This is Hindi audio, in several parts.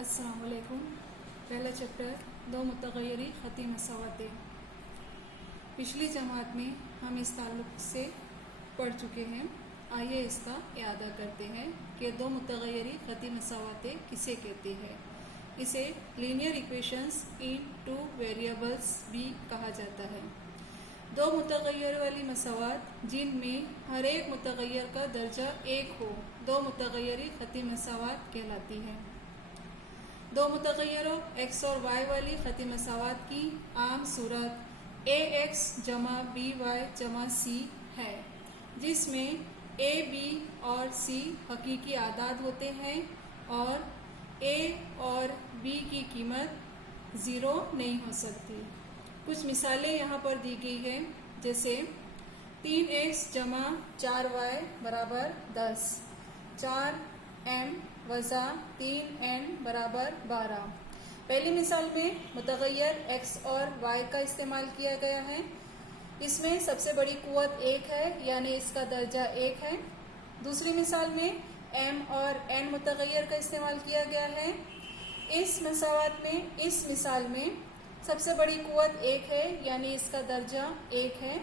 अस्सलाम वालेकुम। पहला चैप्टर दो मुतग़य्यरी ख़ती मसावतें। पिछली जमात में हम इस ताल्लुक़ से पढ़ चुके हैं। आइए इसका इआदा करते हैं कि दो मुतग़य्यरी ख़ती मसावतें किसे कहते हैं। इसे लीनियर इक्वेशंस इन टू वेरिएबल्स भी कहा जाता है। दो मुतग़य्यर वाली मसावत जिनमें हर एक मुतग़य्यर का दर्जा एक हो, दो मुतग़य्यरी ख़ती मसावत कहलाती है। दो मुतग़य्यरों x और y वाली ख़ती मसावत की आम सूरत ax जमा by जमा c है, जिसमें a, b और c हकीकी आदाद होते हैं और a और b की कीमत ज़ीरो नहीं हो सकती। कुछ मिसालें यहाँ पर दी गई हैं, जैसे 3x जमा 4y बराबर 10, 4m वज़ा 3n बराबर 12। पहली मिसाल में मुतग़य्यर x और y का इस्तेमाल किया गया है। इसमें सबसे बड़ी कुव्वत 1 है, यानी इसका दर्जा 1 है। दूसरी मिसाल में m और n मुतग़य्यर का इस्तेमाल किया गया है। इस मिसाल में सबसे बड़ी कुव्वत 1 है, यानी इसका दर्जा 1 है।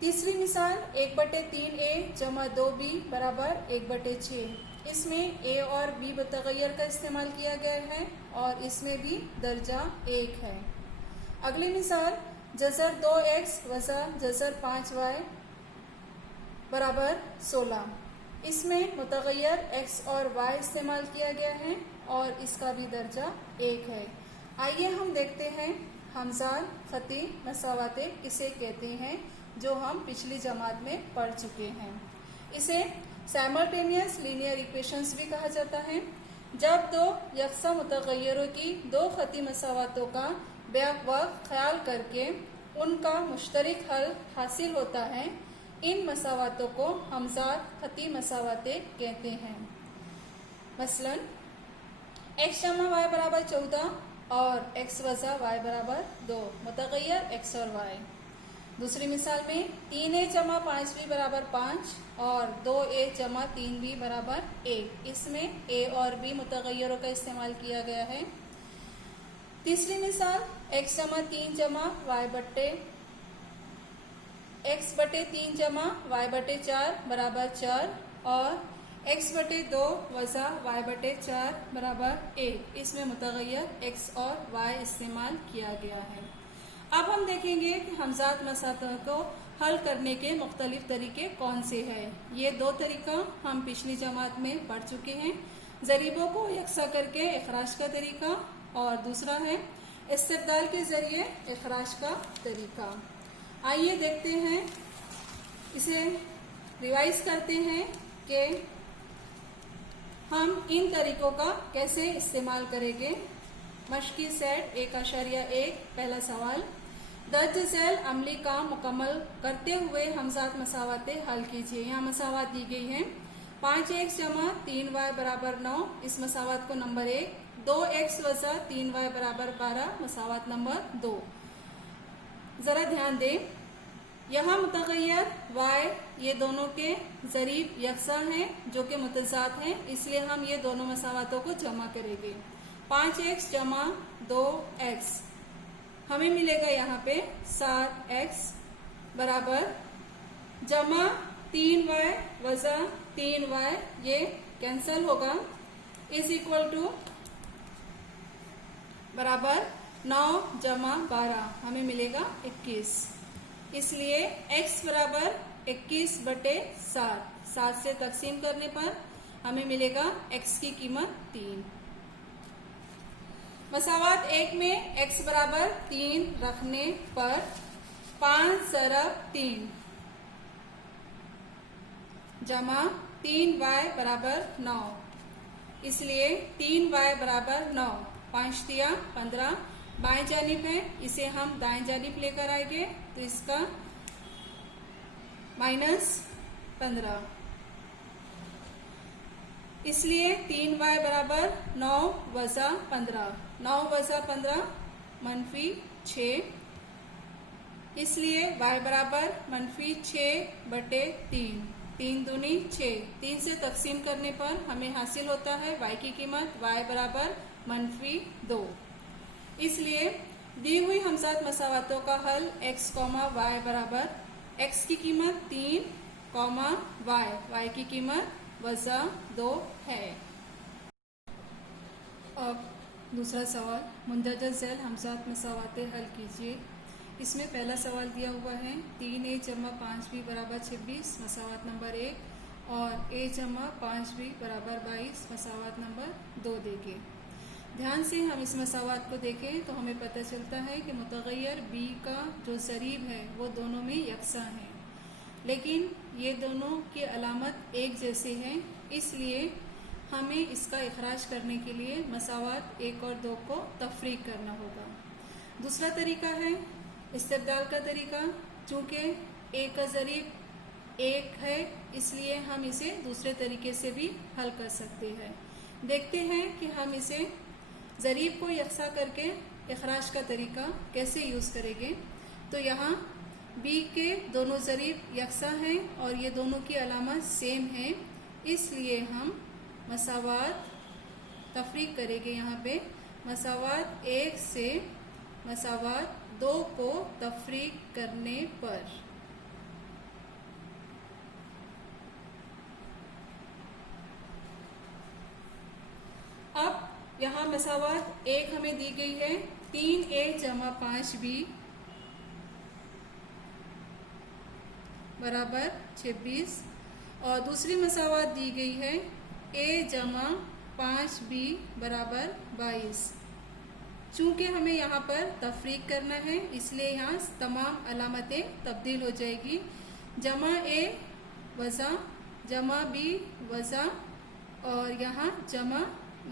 तीसरी मिसाल 1/3a जमा 2b बराबर 1/6। इसमें a और b मुतग़य्यर का इस्तेमाल किया गया है और इसमें भी दर्जा 1 है। अगली मिसाल जज़र 2x वज़ा जज़र 5y बराबर 16। इसमें मुतग़य्यर x और y इस्तेमाल किया गया है और इसका भी दर्जा 1 है। आइए हम देखते हैं हमज़ात ख़ती मसावतें किसे कहते हैं, जो हम पिछली जमात में पढ़ चुके हैं। इसे साइमल्टेनियस लीनियर इक्वेशंस भी कहा जाता है। जब दो यकसा मुतग़य्यरों की दो ख़ती मसावतों का बैवक्त ख्याल करके उनका मुश्तरक हल हासिल होता है, इन मसावतों को हमज़ात ख़ती मसावतें कहते हैं। मसलन x जमा y बराबर 14 और x वज़ा y बराबर 2 मुतग़य्यर x और y। दूसरी मिसाल में 3a जमा 5b बराबर 5 और 2a जमा 3b बराबर 1। इसमें a और b मुतग़य्यरों का इस्तेमाल किया गया है। तीसरी मिसाल x जमा 3 जमा x/3 जमा y/4 बराबर 4 और x/2 वज़ा y/4 बराबर 1। इसमें मुतग़य्यर x और y इस्तेमाल किया गया है। अब हम देखेंगे कि हमज़ात मसावतों को हल करने के मुख्तलिफ तरीके कौन से हैं। ये दो तरीका हम पिछली जमात में पढ़ चुके हैं। ज़रीबों को यकसा करके इखराज का तरीका और दूसरा है इस्तिब्दाल के ज़रिए इखराज का तरीका। आइए देखते हैं, इसे रिवाइज करते हैं कि हम इन तरीकों का कैसे इस्तेमाल करेंगे। मश्की सेट 1.1 पहला सवाल, दर्ज झैल अमली काम मुकम्मल करते हुए हमज़ात मसावतें हल कीजिए। यहाँ मसावत दी गई है 5x जमा 3y बराबर 9, इस मसावत को नंबर 1। 2x वज़ा 3y बराबर 12 मसावत नंबर 2। ज़रा ध्यान दें, यहाँ मुतग़य्यर y ये दोनों के ज़रीब यकसा हैं जो कि मुतज़ाद हैं, इसलिए हम ये दोनों मसावतों को जमा करेंगे। 5x जमा 2x हमें मिलेगा यहाँ पे 7x बराबर जमा 3y वज़ा 3y, ये कैंसल होगा, इज इक्वल टू बराबर 9 जमा 12 हमें मिलेगा 21। इसलिए x बराबर 21/7, 7 से तकसीम करने पर हमें मिलेगा x की कीमत 3। मसावत 1 में x बराबर 3 रखने पर 5 ज़रब 3 जमा 3y बराबर 9, इसलिए 3y बराबर 9, 5 दिया 15। बाएं जानिब है, इसे हम दाएं जानिब लेकर आएंगे तो इसका -15, इसलिए 3y बराबर 9 वज़ा 15, 9 वज़ा 15 -6, इसलिए y बराबर -6/3 3 दूनी 6, 3 से तकसीम करने पर हमें हासिल होता है y की कीमत y बराबर -2। इसलिए दी हुई हमसात मसावातों का हल x, y बराबर x की कीमत 3, y की कीमत -2 है। अब दूसरा सवाल, मुंदरजा झैल हमसात मसावाते हल कीजिए। इसमें पहला सवाल दिया हुआ है 3a जमा 5b बराबर 26 मसावात नंबर 1 और a जमा 5b बराबर 22 मसावात नंबर 2 देंगे। ध्यान से हम इस मसावात को देखें तो हमें पता चलता है कि मुतग़य्यर b का जो ज़रीब है वो दोनों में यकसा है, लेकिन ये दोनों की अलामत एक जैसे हैं, इसलिए हमें इसका इखराज करने के लिए मसावात 1 और 2 को तफरीक करना होगा। दूसरा तरीका है इस्तेबदाल का तरीका। चूँकि a का ज़रीब 1 है, इसलिए हम इसे दूसरे तरीके से भी हल कर सकते हैं। देखते हैं कि हम इसे ज़रीब को यकसा करके इखराज का तरीका कैसे यूज़ करेंगे। तो यहाँ b के दोनों ज़रीब यकसा हैं और ये दोनों की अलामत सेम है, इसलिए हम मसावात तफरीक करेंगे। यहाँ पे मसावात 1 से मसावात 2 को तफरीक करने पर अब यहाँ मसावात 1 हमें दी गई है 3a जमा 5b बराबर 26 और दूसरी मसावात दी गई है a जमा 5b बराबर 22। चूँकि हमें यहाँ पर तफरीक करना है, इसलिए यहाँ तमाम अलामतें तब्दील हो जाएगी। जमा a वज़ा, जमा b वज़ा और यहाँ जमा,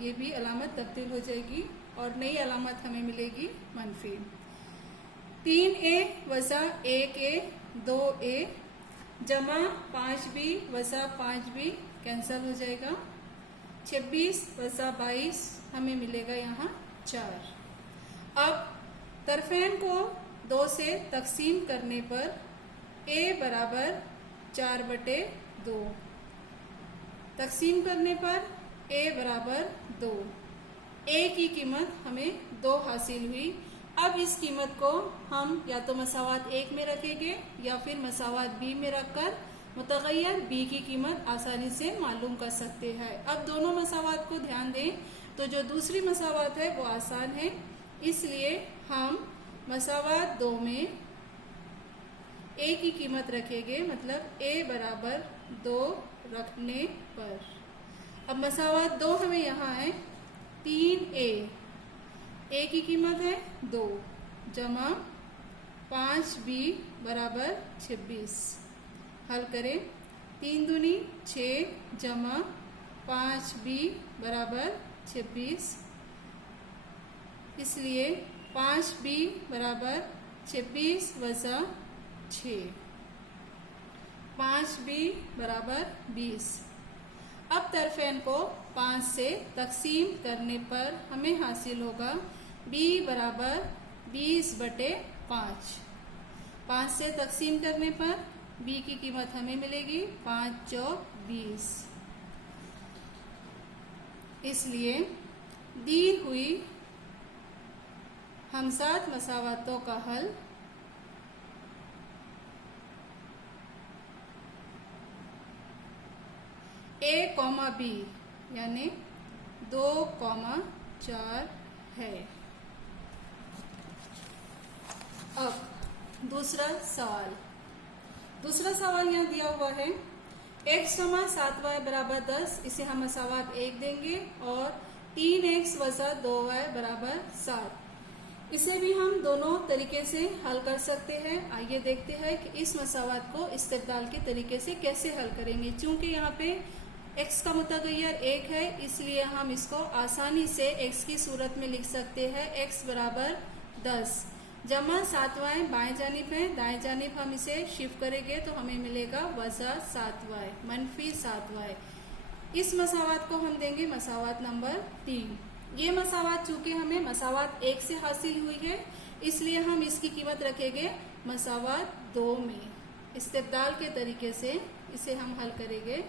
ये भी अलामत तब्दील हो जाएगी और नई अलामत हमें मिलेगी मनफी। 3a वज़ा 1a 2a जमा 5b वज़ा 5b कैंसल हो जाएगा। 26 वज़ा 22 हमें मिलेगा यहाँ 4। अब तरफेन को 2 से तकसीम करने पर a बराबर 4/2, तकसीम करने पर a बराबर 2। a की कीमत हमें 2 हासिल हुई। अब इस कीमत को हम या तो मसावात 1 में रखेंगे या फिर मसावात b में रखकर मुतग़य्यर b की कीमत आसानी से मालूम कर सकते हैं। अब दोनों मसावात को ध्यान दें तो जो दूसरी मसावात है वो आसान है, इसलिए हम मसावात 2 में a की कीमत रखेंगे, मतलब a बराबर 2 रखने पर। अब मसावात 2 हमें यहाँ है 3a, a की कीमत है 2 जमा 5b बराबर 26। हल करें, 3 दूनी 6 जमा 5b बराबर 26, इसलिए 5b बराबर 26 वज़ा 6, 5b बराबर 20। अब तरफेन को 5 से तकसीम करने पर हमें हासिल होगा b बराबर 20/5। 5 से तकसीम करने पर b की कीमत हमें मिलेगी 5 चौक 20। इसलिए दी हुई हमसात मसावातों का हल a, b यानी 2,4 है। अब दूसरा सवाल यहाँ दिया हुआ है x, 7y बराबर 10, इसे हम मसावात 1 देंगे और 3x वज़ा 2y बराबर 7। इसे भी हम दोनों तरीके से हल कर सकते हैं। आइए देखते हैं कि इस मसावात को इस्तेबदाल के तरीके से कैसे हल करेंगे। चूँकि यहाँ पे x का मुतग़य्यर 1 है, इसलिए हम इसको आसानी से x की सूरत में लिख सकते हैं x बराबर 10 जमा 7y बाएं जानिब है, दाएं जानिब हम इसे शिफ्ट करेंगे तो हमें मिलेगा वज़ा 7y मनफी 7y। इस मसावात को हम देंगे मसावात नंबर 3। ये मसावात चूँकि हमें मसावात 1 से हासिल हुई है, इसलिए हम इसकी कीमत रखेंगे मसावात 2 में। इस्तेबदाल के तरीके से इसे हम हल करेंगे।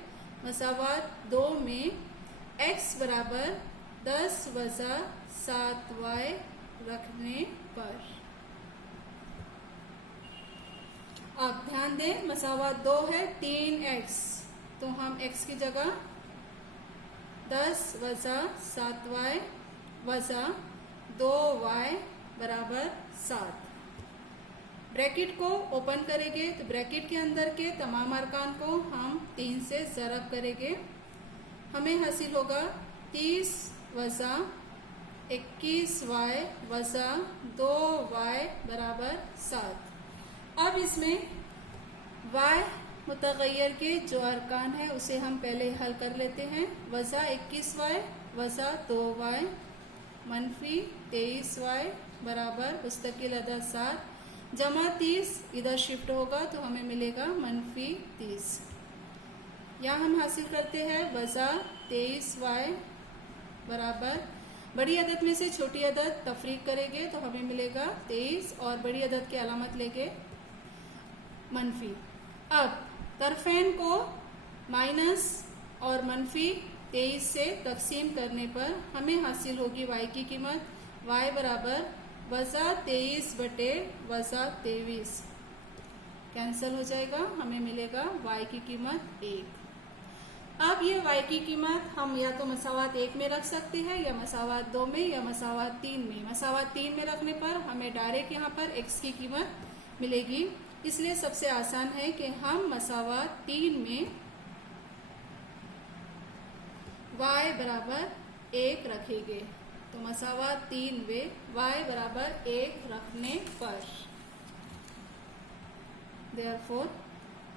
मसावात 2 में x बराबर 10 वज़ा 7y रखने पर, आप ध्यान दें मसावात 2 है 3x, तो हम x की जगह 10 वज़ा 7y वज़ा 2y बराबर 7, ब्रैकेट को ओपन करेंगे तो ब्रैकेट के अंदर के तमाम अरकान को हम 3 से ज़रब करेंगे। हमें हासिल होगा 30 वज़ा 21y वज़ा 2y बराबर 7। अब इसमें y मुतग़य्यर के जो अरकान है उसे हम पहले हल कर लेते हैं। वज़ा 21y वज़ा 2y मनफी 23y बराबर मुस्तकिल अदद 7 जमा 30 इधर शिफ्ट होगा तो हमें मिलेगा मनफी 30। यहाँ हम हासिल करते हैं वज़ा 23y बराबर, बड़ी अदद में से छोटी अदद तफरीक करेंगे तो हमें मिलेगा 23 और बड़ी अदद की अलामत लेके मनफी। अब तरफेन को माइनस और मनफी 23 से तकसीम करने पर हमें हासिल होगी y की कीमत, y बराबर वज़ा 23 बटे वज़ा 23 कैंसिल हो जाएगा, हमें मिलेगा y की कीमत 1। अब ये y की कीमत हम या तो मसावात 1 में रख सकते हैं या मसावात 2 में या मसावात 3 में। मसावात 3 में रखने पर हमें डायरेक्ट यहाँ पर x की कीमत मिलेगी, इसलिए सबसे आसान है कि हम मसावात 3 में y बराबर 1 रखेंगे। तो मसावात 3 में y बराबर 1 रखने पर देयरफॉर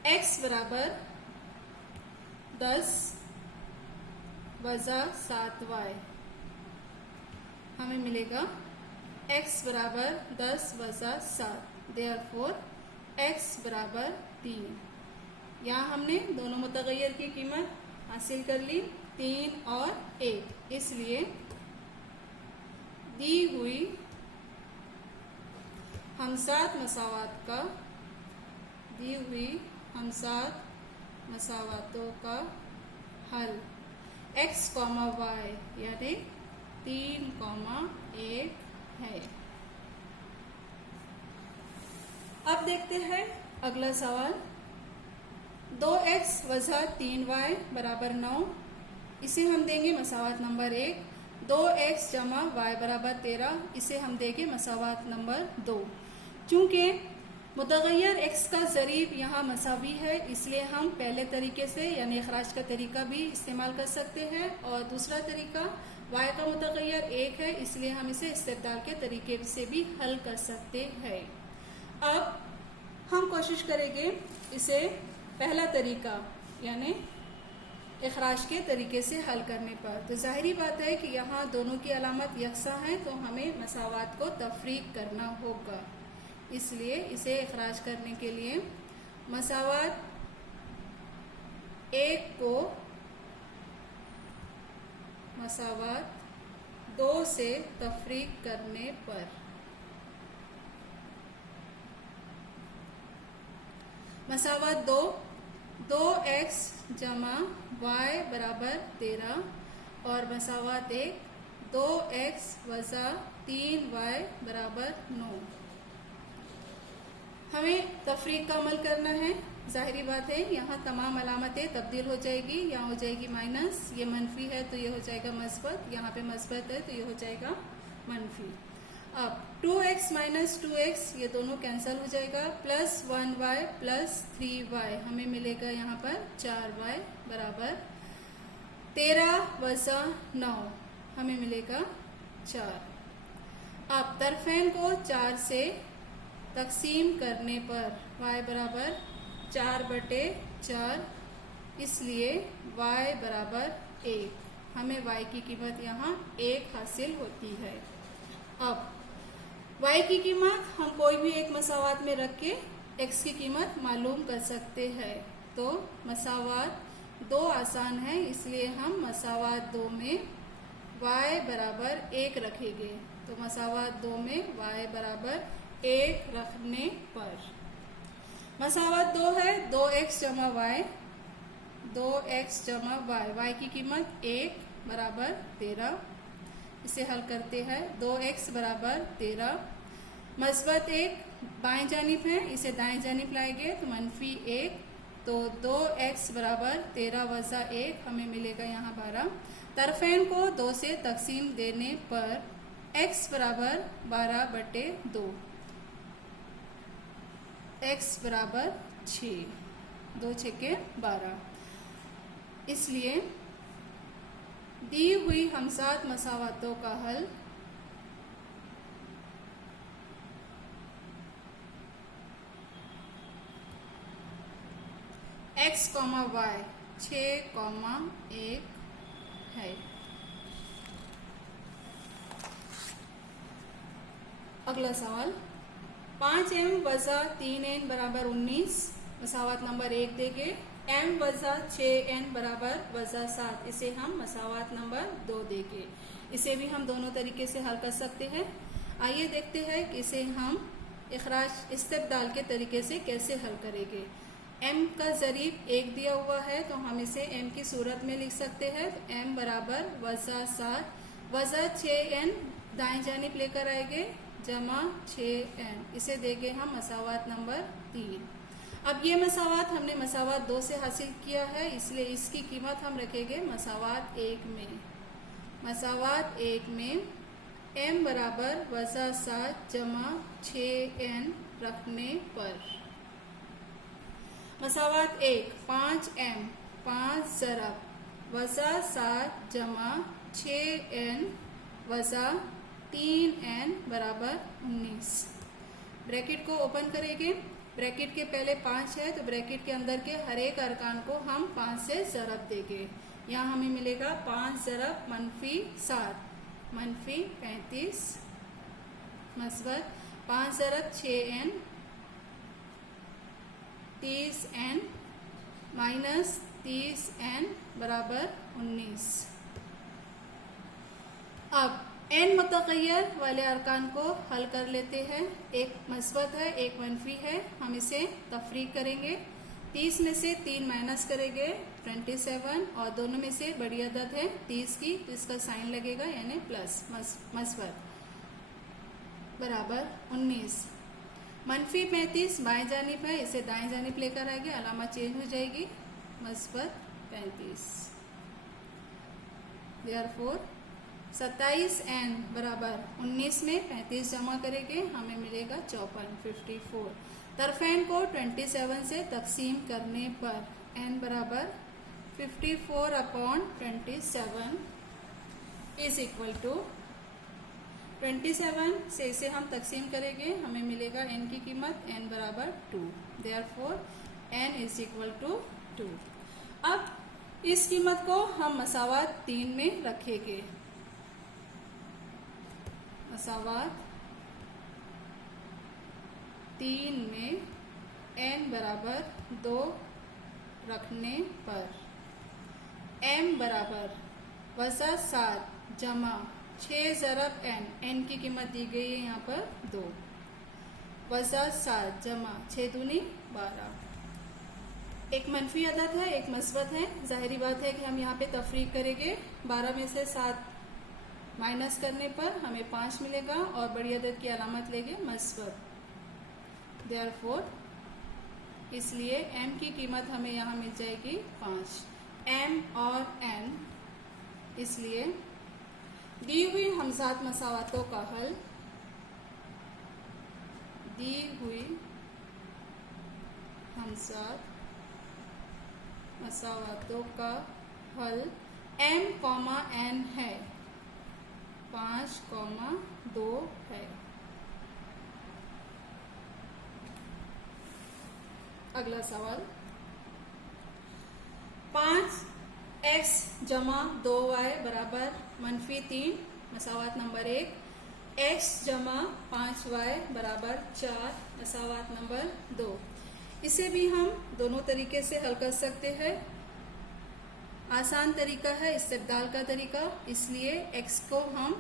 x बराबर 10 वज़ा 7y, हमें मिलेगा x बराबर 10 वज़ा 7, देयरफॉर x बराबर 3। यहाँ हमने दोनों मुतग़य्यर की कीमत हासिल कर ली 3 और 1, इसलिए दी हुई हमसात मसावातों का हल x, y यानी 3, 1 है। अब देखते हैं अगला सवाल। 2x वज़ा 3y बराबर 9, इसे हम देंगे मसावात नंबर 1। 2x जमा y बराबर 13, इसे हम देंगे मसावात नंबर 2। चूँकि मुतग़य्यर x का ज़रीब यहाँ मसावी है, इसलिए हम पहले तरीके से यानी इखराज का तरीका भी इस्तेमाल कर सकते हैं, और दूसरा तरीका y का मुतग़य्यर 1 है, इसलिए हम इसे इस्तेबदाल के तरीके से भी हल कर सकते हैं। अब हम कोशिश करेंगे इसे पहला तरीका यानी इखराज के तरीके से हल करने पर। तो ज़ाहिरी बात है कि यहाँ दोनों की अलामत यकसा है, तो हमें मसावात को तफरीक करना होगा, इसलिए इसे इखराज करने के लिए मसावात 1 को मसावात 2 से तफरीक करने पर मसावात 2x जमा y बराबर 13 और मसावात 1 2x वज़ा 3y बराबर 9। हमें तफरीक का अमल करना है। ज़ाहिरी बात है यहाँ तमाम अलामतें तब्दील हो जाएगी, यहाँ हो जाएगी माइनस, ये मनफी है तो ये हो जाएगा मस्बत, यहाँ पे मस्बत है तो ये हो जाएगा मनफी। अब 2x माइनस 2x ये दोनों कैंसिल हो जाएगा, प्लस 1y प्लस 3y हमें मिलेगा यहाँ पर 4y बराबर 13 वज़ा 9 हमें मिलेगा 4। अब तरफेन को 4 से तकसीम करने पर y बराबर 4/4, इसलिए y बराबर 1, हमें y की कीमत यहाँ 1 हासिल होती है। अब y की कीमत हम कोई भी एक मसावात में रख के x की कीमत मालूम कर सकते हैं। तो मसावात 2 आसान है, इसलिए हम मसावात 2 में y बराबर 1 रखेंगे। तो मसावात 2 में y बराबर 1 रखने पर मसावत 2 है, 2x जमा वाई, 2x जमा वाई, वाई की कीमत 1 बराबर 13। इसे हल करते हैं, 2x बराबर 13, मस्बत 1 बाएं जानिब है, इसे दाएं जानिब लाएंगे तो -1, तो 2x बराबर 13 वज़ा 1 हमें मिलेगा यहाँ 12। तरफेन को 2 से तकसीम देने पर x बराबर 12/2, x बराबर 6, 2 6 12। इसलिए दी हुई हमसात मसावतों का हल x, y 6,1 है। अगला सवाल, 5m वज़ा 3n बराबर 19, मसावत नंबर 1 देंगे। m वज़ा 6n बराबर वज़ा 7, इसे हम मसावत नंबर 2 देंगे। इसे भी हम दोनों तरीके से हल कर सकते हैं। आइए देखते हैं कि इसे हम इखराज इस्तेबदाल के तरीके से कैसे हल करेंगे। m का ज़रीब 1 दिया हुआ है तो हम इसे m की सूरत में लिख सकते हैं। तो m बराबर वज़ा 7 वज़ा 6n दाएं जानिब लेकर आएंगे जमा 6n, इसे देंगे हम मसावत नंबर 3। अब ये मसावत हमने मसावत 2 से हासिल किया है, इसलिए इसकी कीमत हम रखेंगे मसावत 1 में। मसावत 1 में m बराबर वज़ा 7 जमा 6n रखने पर मसावत 1 5m 5 ज़रब वज़ा 7 जमा 6n वज़ा 3n बराबर 19। ब्रैकेट को ओपन करेंगे, ब्रैकेट के पहले 5 है तो ब्रैकेट के अंदर के हर एक अरकान को हम 5 से ज़रब देंगे। यहाँ हमें मिलेगा 5 ज़रब -7 -35 मस्बत 5 ज़रब 6n 30n -30n बराबर 19। अब n मुतग़य्यर वाले अरकान को हल कर लेते हैं। एक मस्बत है, एक मनफी है, हम इसे तफरीक करेंगे। 30 में से 3 माइनस करेंगे 27, और दोनों में से बड़ी अदद है 30 की, तो इसका साइन लगेगा यानी प्लस मस्बत बराबर 19। मनफी 35 बाएं जानिब है, इसे दाएं जानिब लेकर आएंगे, अलामा चेंज हो जाएगी, मस्बत 35। देयरफॉर 27n बराबर 19 में 35 जमा करेंगे, हमें मिलेगा 54 तरफेन को 27 से तकसीम करने पर n बराबर 54/27 इज इक्वल टू 27 से इसे हम तकसीम करेंगे, हमें मिलेगा n की कीमत n बराबर 2। Therefore n is equal to 2। अब इस कीमत को हम मसावत 3 में रखेंगे। मसावत 3 में n बराबर 2 रखने पर m बराबर वज़ा 7 जमा 6 ज़रब n की कीमत दी गई है यहाँ पर 2, वज़ा 7 जमा 6 दूनी 12। एक मनफी अदद है, एक मस्बत है, जाहिरी बात है कि हम यहाँ पे तफरीक करेंगे। 12 में से 7 माइनस करने पर हमें 5 मिलेगा और बड़ी अदद की अलामत लेंगे मस्बत। देयरफॉर इसलिए m की कीमत हमें यहाँ मिल जाएगी 5। m और n, इसलिए दी हुई हमसात मसावतों का हल, दी हुई हमसात मसावतों का हल m, n है, 5,2 है। अगला सवाल, 5x जमा 2y बराबर -3, मसावत नंबर 1। x जमा 5y बराबर 4, मसावत नंबर 2। इसे भी हम दोनों तरीके से हल कर सकते हैं। आसान तरीका है इस्तेबदाल का तरीका, इसलिए x को हम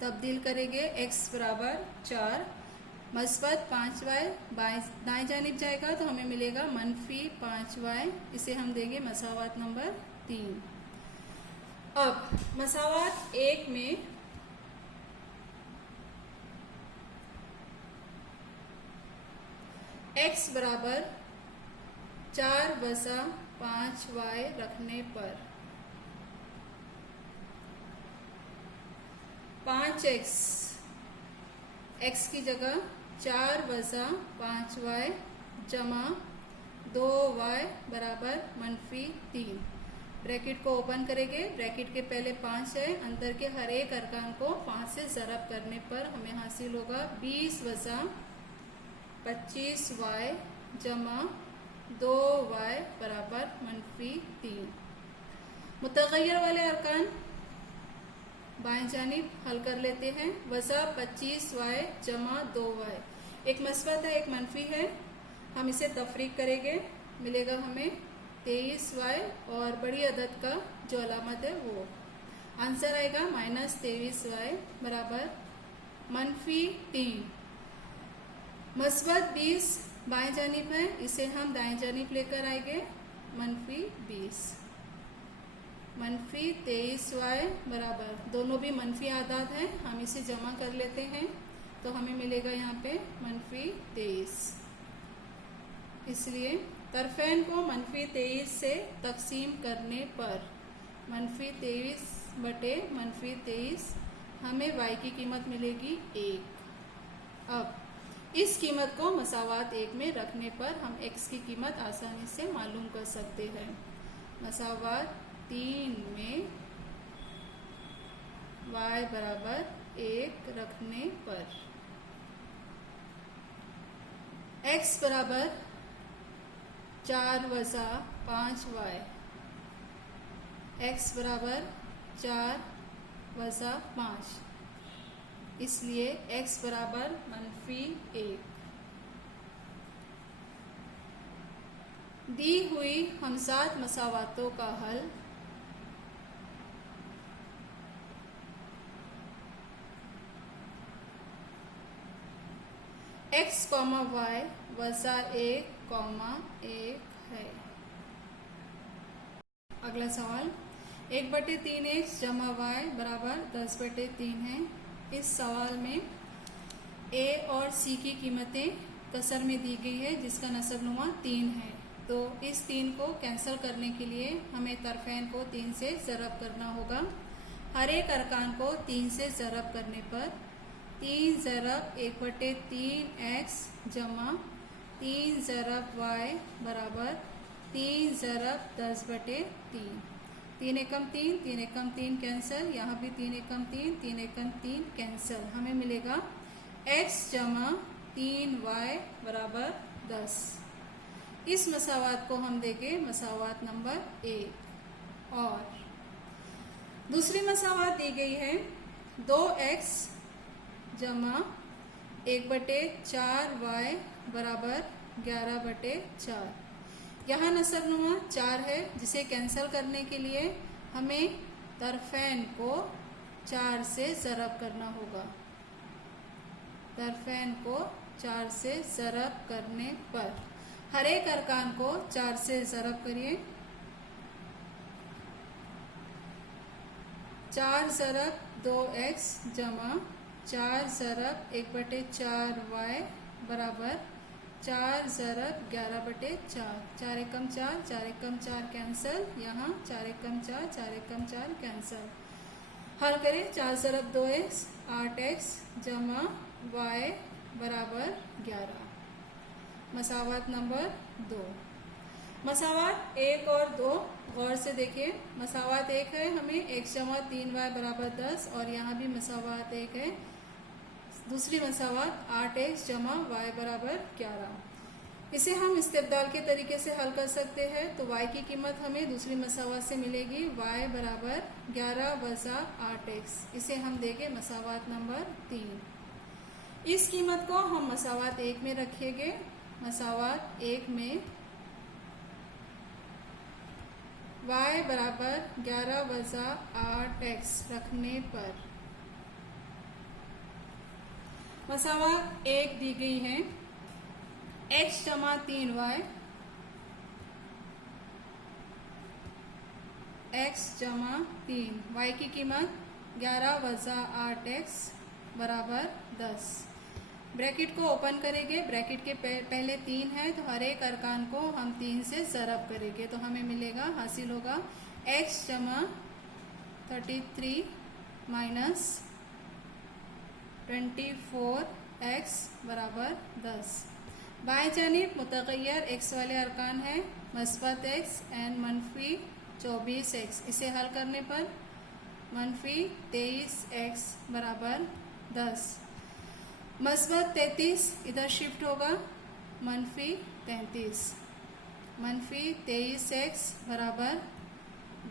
तब्दील करेंगे, x बराबर 4 मस्बत 5y दाएं जानिब जाएगा तो हमें मिलेगा मनफी 5y। इसे हम देंगे मसावात नंबर 3। अब मसावात 1 में x बराबर 4 बसा 5y रखने पर 5x x की जगह 4 बसा 5y जमा 2y बराबर मनफी 3। ब्रैकेट को ओपन करेंगे, ब्रैकेट के पहले 5 है, अंदर के हर एक अरकान को 5 से ज़रब करने पर हमें हासिल होगा 20 बसा 25y जमा 2y बराबर मनफी 3। मुतगय्यर वाले अरकान बाएं जानिब हल कर लेते हैं। वसा 25y जमा 2y, एक मस्बत है एक मनफी है, हम इसे तफरीक करेंगे, मिलेगा हमें 23y और बड़ी अदद का जो अलामत है वो आंसर आएगा -23y बराबर मनफी 3। मस्बत 20 बाएं जानिब है, इसे हम दाएं जानिब लेकर आएंगे, मनफी 20। मनफी 23y बराबर, दोनों भी मनफी आदाद हैं, हम इसे जमा कर लेते हैं तो हमें मिलेगा यहाँ पे मनफी 23। इसलिए तरफेन को मनफी 23 से तकसीम करने पर मनफी 23 बटे मनफी 23 हमें y की कीमत मिलेगी 1। अब इस कीमत को मसावात 1 में रखने पर हम x की कीमत आसानी से मालूम कर सकते हैं। मसावात 3 में y बराबर 1 रखने पर x बराबर 4 वसा 5y, x बराबर 4 वसा 5, इसलिए x बराबर मनफी 1। दी हुई हमसात मसावातों का हल x, y वसा 1, 1 है। अगला सवाल 1/3x जमा y बराबर 10/3 है। इस सवाल में a और c की कीमतें कसर में दी गई है जिसका नसबनुमा 3 है। तो इस 3 को कैंसिल करने के लिए हमें तरफेन को 3 से ज़रब करना होगा। हर एक अरकान को 3 से ज़रब करने पर 3 ज़रब 1/3x जमा 3 ज़रब y बराबर 3 ज़रब 10/3। 3 एकम 3, 3 एकम 3 कैंसिल, यहाँ भी 3 एकम 3, 3 एकम 3 कैंसिल, हमें मिलेगा x जमा 3y बराबर 10। इस मसावात को हम देंगे मसावात नंबर 1। और दूसरी मसावात दी गई है 2x जमा 1/4y बराबर 11/4। यहाँ नसबनुमा 4 है जिसे कैंसिल करने के लिए हमें तरफेन को 4 से ज़रब करना होगा। तरफेन को 4 से ज़रब करने पर हर एक अरकान को 4 से ज़रब करिए। 4 ज़रब 2x जमा 4 ज़रब 1/4y बराबर 4 ज़रब 11/4। 4 एकम 4, 4 एकम 4 कैंसिल, यहाँ 4 एकम 4, 4 एकम 4 कैंसिल। हल करें 4 ज़रब 2x 8x जमा y बराबर 11। मसावात नंबर 2। मसावात 1 और 2 गौर से देखिए। मसावात 1 है हमें x जमा 3y बराबर 10 और यहाँ भी मसावात 1 है। दूसरी मसावात 8x जमा y बराबर 11। इसे हम इस्तेबदाल के तरीके से हल कर सकते हैं। तो y की कीमत हमें दूसरी मसावात से मिलेगी y बराबर 11 वज़ा 8x। इसे हम देंगे मसावात नंबर 3। इस कीमत को हम मसावात 1 में रखेंगे। मसावात 1 में y बराबर 11 वज़ा 8x रखने पर मसावत 1 दी गई है, x जमा 3y, x जमा 3, y की कीमत 11 वजा 8x बराबर 10। ब्रैकेट को ओपन करेंगे, ब्रैकेट के पहले 3 है तो हर एक अरकान को हम 3 से ज़रब करेंगे तो हमें मिलेगा, हासिल होगा x जमा 33 माइनस 24x बराबर 10। बाएं जानिब मुतगय्यर x वाले अरकान है मस्बत x एंड मनफी 24x। इसे हल करने पर मनफी 23x बराबर 10। मस्बत 33 इधर शिफ्ट होगा मनफी 33। मनफी 23x बराबर,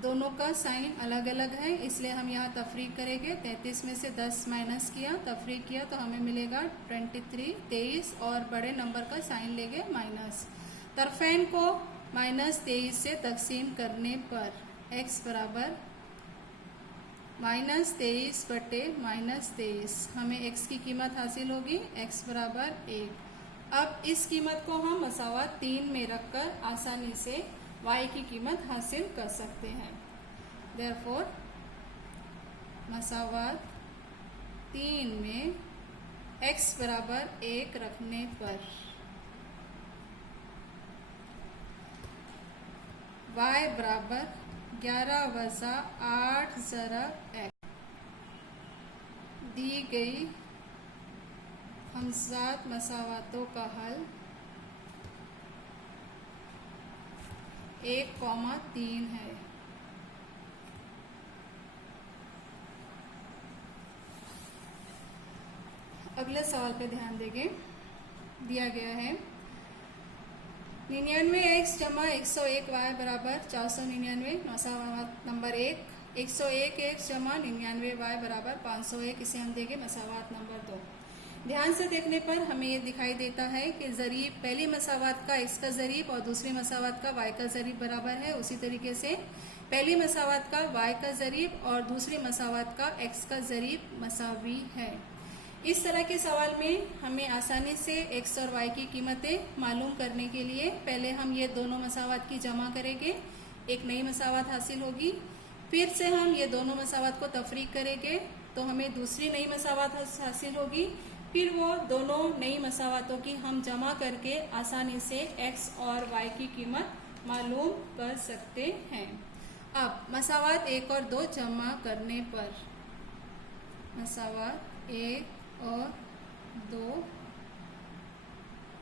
दोनों का साइन अलग अलग है इसलिए हम यहाँ तफरीक करेंगे। 33 में से 10 माइनस किया, तफरीक किया तो हमें मिलेगा 23 और बड़े नंबर का साइन लेंगे माइनस। तरफैन को माइनस 23 से तकसीम करने पर x बराबर माइनस 23 बटे माइनस 23, हमें x की कीमत हासिल होगी x बराबर 1। अब इस कीमत को हम मसावत 3 में रखकर आसानी से y की कीमत हासिल कर सकते हैं। देयरफॉर मसावत 3 में x बराबर 1 रखने पर y बराबर 11 वजा 8 ज़रब x। दी गई हमजात मसावतों का हल 1,3 है। अगले सवाल पे ध्यान देंगे। दिया गया है 99x जमा 101y बराबर 499। मसावत नंबर 1, 101x जमा 99y बराबर 501। इसे हम देंगे मसावत नंबर 2। ध्यान से देखने पर हमें ये दिखाई देता है कि ज़रीब पहली मसावत का x का ज़रीब और दूसरी मसावत का y का ज़रीब बराबर है। उसी तरीके से पहली मसावत का y का ज़रीब और दूसरी मसावत का x का ज़रीब मसावी है। इस तरह के सवाल में हमें आसानी से x और y की कीमतें मालूम करने के लिए पहले हम ये दोनों मसावत की जमा करेंगे, एक नई मसावत हासिल होगी। फिर से हम ये दोनों मसावत को तफरीक करेंगे तो हमें दूसरी नई मसावत हासिल होगी। फिर वो दोनों नई मसावतों की हम जमा करके आसानी से x और y की कीमत मालूम कर सकते हैं। अब मसावत 1 और 2 जमा करने पर मसावत 1 और 2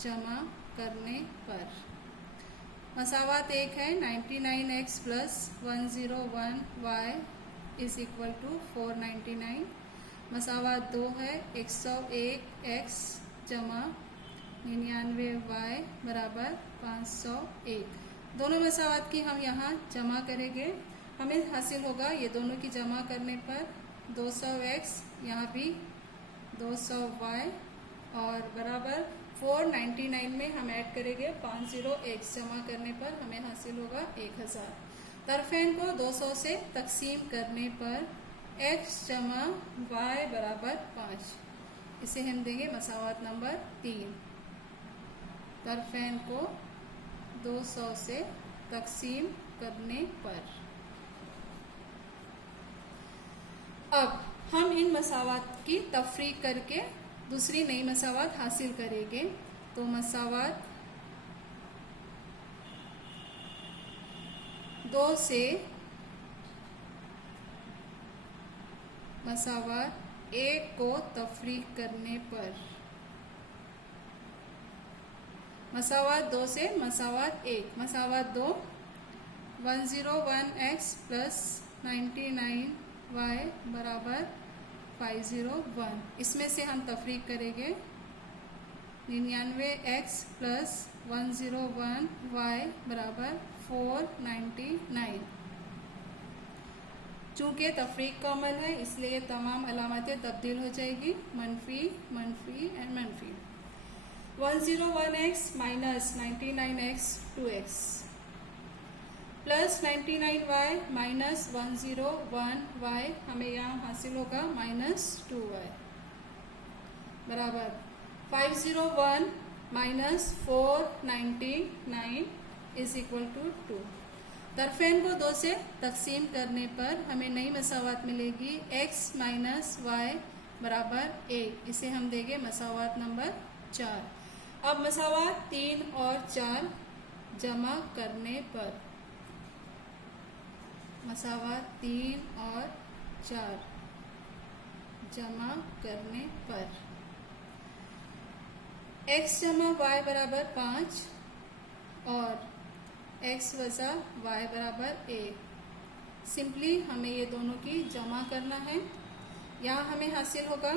जमा करने पर मसावत 1 है 99x plus 101y is equal to 499। मसावत 2 है 101x जमा 99y बराबर 501। दोनों मसावत की हम यहाँ जमा करेंगे, हमें हासिल होगा ये दोनों की जमा करने पर 200x, यहाँ भी 200y और बराबर 499 में हम ऐड करेंगे 50x जमा करने पर हमें हासिल होगा 1000। तरफेन को 200 से तकसीम करने पर x जमा y बराबर 5। इसे हम देंगे मसावत नंबर 3। तरफेन को 200 से तकसीम करने पर अब हम इन मसावत की तफरीक करके दूसरी नई मसावत हासिल करेंगे। तो मसावत 2 से मसावत 1 को तफरीक करने पर मसावत 2 से मसावत 1, मसावत 2 101x प्लस 99y बराबर 501। इसमें से हम तफरीक करेंगे 99x प्लस 101y बराबर 499। चूँकि तफरीक कॉमन है इसलिए तमाम अलामतें तब्दील हो जाएगी, मनफी मनफी एंड मनफी। 101x minus 99x 2x plus 99y minus 101y हमें यहाँ हासिल होगा माइनस 2y। बराबर 501 माइनस 499 इज इक्वल टू 2। तरफेन को 2 से तकसीम करने पर हमें नई मसावात मिलेगी x माइनस वाई बराबर 1। इसे हम देंगे मसावात नंबर 4। अब मसावात 3 और 4 जमा करने पर, मसावात 3 और 4 जमा करने पर x जमा y बराबर 5 और x वजा y बराबर 1। सिंपली हमें ये दोनों की जमा करना है। यहाँ हमें हासिल होगा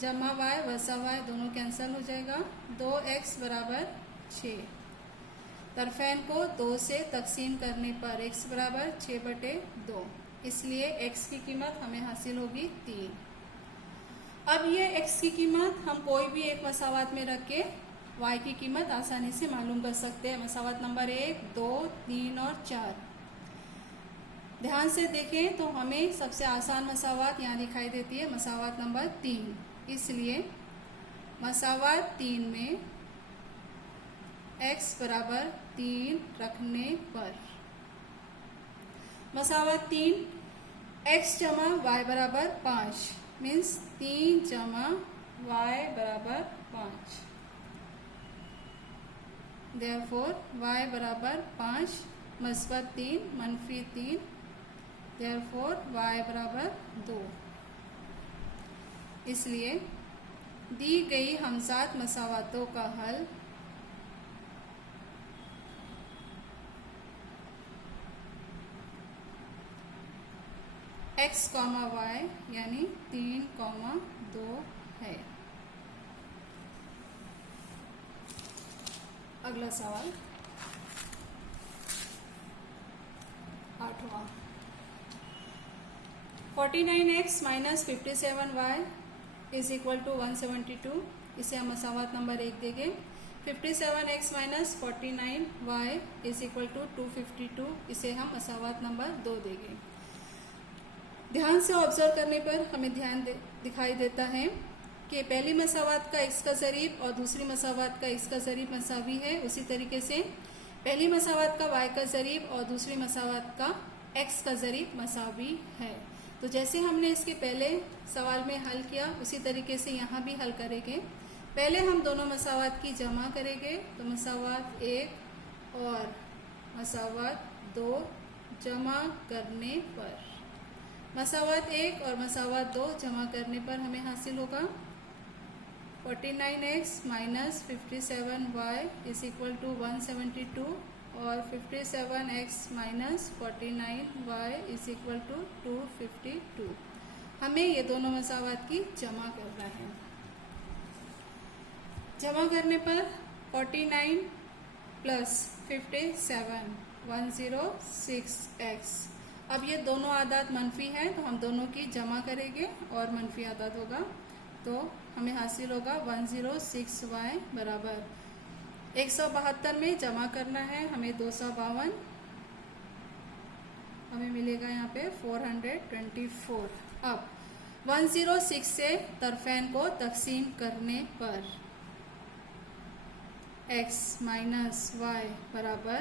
जमा y वजा y दोनों कैंसिल हो जाएगा, 2x बराबर 6। तरफेन को 2 से तकसीम करने पर x बराबर 6/2, इसलिए x की कीमत हमें हासिल होगी 3। अब ये x की कीमत हम कोई भी एक मसावात में रख के y की कीमत आसानी से मालूम कर सकते हैं। मसावात नंबर 1, 2, 3 और 4। ध्यान से देखें तो हमें सबसे आसान मसावात यहाँ दिखाई देती है, मसावात नंबर 3। इसलिए मसावात 3 में x बराबर 3 रखने पर मसावात 3 x जमा y बराबर 5 मीन्स 3 जमा y बराबर 5। देयरफॉर y बराबर 5 मस्बत 3 मनफी 3, देयरफॉर y बराबर 2। इसलिए दी गई हमसात मसावातों का हल x, y यानी 3, 2 है। अगला सवाल 8वां। 49x minus 57y is equal to 172। इसे हम मसावात नंबर 1 देंगे। 57x minus 49y is equal to 252। इसे हम मसावात नंबर 2 देंगे। ध्यान से ऑब्जर्व करने पर हमें दिखाई देता है कि पहली मसावात का x का ज़रीब और दूसरी मसावात का x का ज़रीब मसावी है। उसी तरीके से पहली मसावात का y का ज़रीब और दूसरी मसावात का x का ज़रीब मसावी है। तो जैसे हमने इसके पहले सवाल में हल किया उसी तरीके से यहाँ भी हल करेंगे। पहले हम दोनों मसावात की जमा करेंगे, तो मसावात 1 और मसावात 2 जमा करने पर, मसावात 1 और मसावात 2 जमा करने पर हमें हासिल होगा 49x minus 57y is equal to 172 और 57x minus 49y is equal to 252। हमें ये दोनों मसावात की जमा करना है। जमा करने पर 49 प्लस 57 106x। अब ये दोनों आदाद मनफी हैं तो हम दोनों की जमा करेंगे और मनफी आदाद होगा, तो हमें हासिल होगा 106y बराबर 172 में जमा करना है हमें 252, हमें मिलेगा यहाँ पे 424। अब 106 से तरफेन को तकसीम करने पर x माइनस y बराबर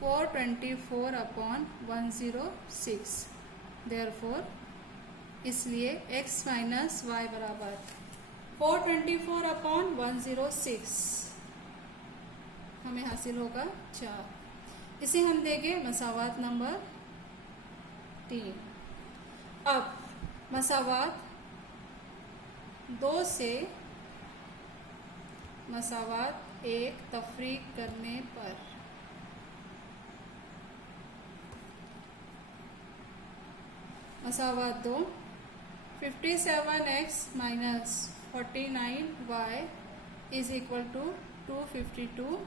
424 अपॉन 106। देयरफॉर इसलिए x माइनस y बराबर 424 अपॉन 106 हमें हासिल होगा 4। इसे हम देंगे मसावात नंबर 3। अब मसावात 2 से मसावात 1 तफरीक करने पर मसावात 2 57x minus 49y is equal to 252।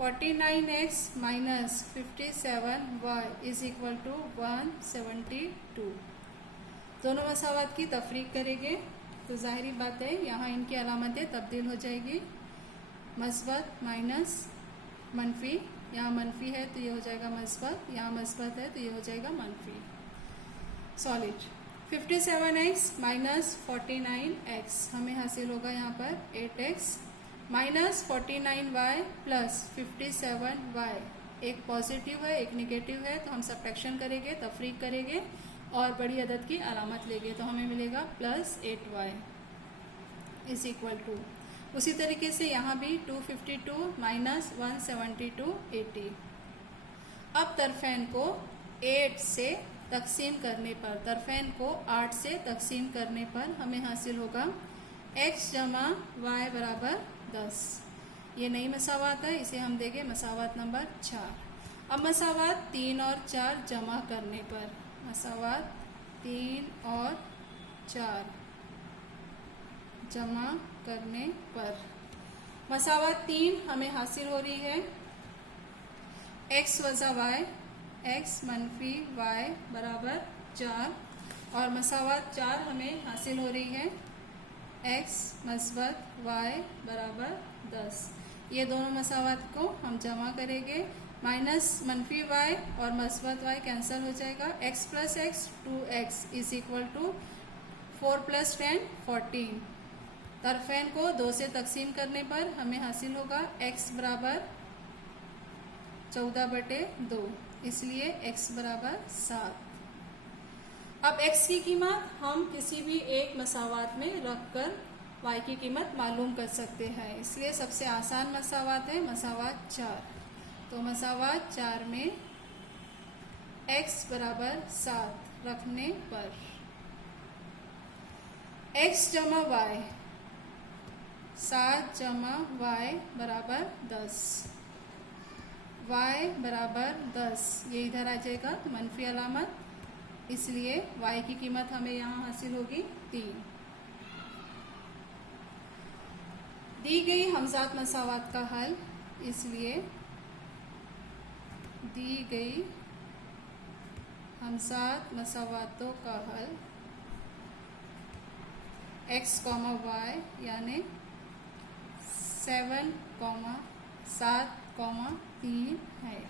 49x minus 57y is equal to 172। दोनों मसावात की तफरीक करेंगे तो जाहिर बात है यहाँ इनकी अलामतें तब्दील हो जाएगी। मस्बत माइनस मनफी, यहाँ मनफी है तो ये हो जाएगा मस्बत, यहाँ मस्बत है तो ये हो जाएगा मनफी। सॉलिड 57x माइनस 49x हमें हासिल होगा यहाँ पर 8x minus 49y plus 57y। एक पॉजिटिव है एक निगेटिव है, तो हम सब्ट्रैक्शन करेंगे, तफरीक करेंगे और बड़ी अदद की अलामत लेंगे, तो हमें मिलेगा plus 8y is equal to. उसी तरीके से यहाँ भी 252 माइनस 172 80। अब तरफेन को 8 से तकसीम करने पर, तरफेन को 8 से तकसीम करने पर हमें हासिल होगा x जमा y बराबर 10। ये नई मसावात है, इसे हम देंगे मसावात नंबर 4। अब मसावात 3 और 4 जमा करने पर, मसावात 3 और 4 जमा करने पर मसावात 3 हमें हासिल हो रही है x वज़ा y, x मनफी y बराबर 4, और मसावात 4 हमें हासिल हो रही है x मस्बत y बराबर 10। ये दोनों मसावात को हम जमा करेंगे, माइनस मनफी y और मस्बत y कैंसिल हो जाएगा, x plus x 2x is equal to 4 plus 10 14। तरफेन को 2 से तकसीम करने पर हमें हासिल होगा x बराबर 14/2, इसलिए x बराबर 7। अब x की कीमत हम किसी भी एक मसावात में रखकर y की कीमत मालूम कर सकते हैं, इसलिए सबसे आसान मसावात है मसावात 4। तो मसावात 4 में x बराबर 7 रखने पर x जमा y, 7 जमा y बराबर 10, y बराबर 10, ये इधर आ जाएगा तो मनफी अलामत, इसलिए y की कीमत हमें यहाँ हासिल होगी 3। दी गई हमजात मसावात का हल, इसलिए दी गई हमजात मसावातों का हल x, y यानी 7, 7, 3 है।